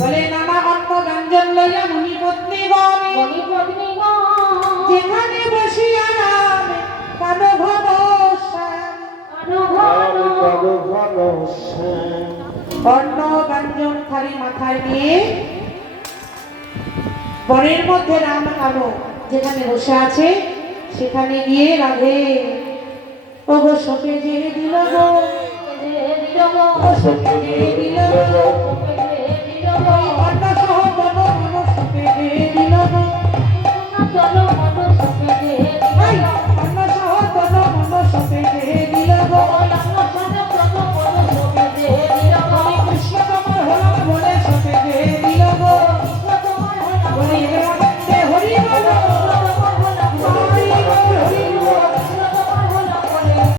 বলে নানা অন্ন ব্যঞ্জন লইয়া মুনি পত্নীগণ যেখানে বসিয়া নামে কানো ঘন অন্ন ব্যঞ্জন থালি মাথায় নিয়ে বনের মধ্যে রাম কানো যেখানে বসে আছে সেখানে গিয়ে রাধে ওগো সপে যে দিল গো সপে যে দিল গো অন্ন সহ বন সপে যে দিল গো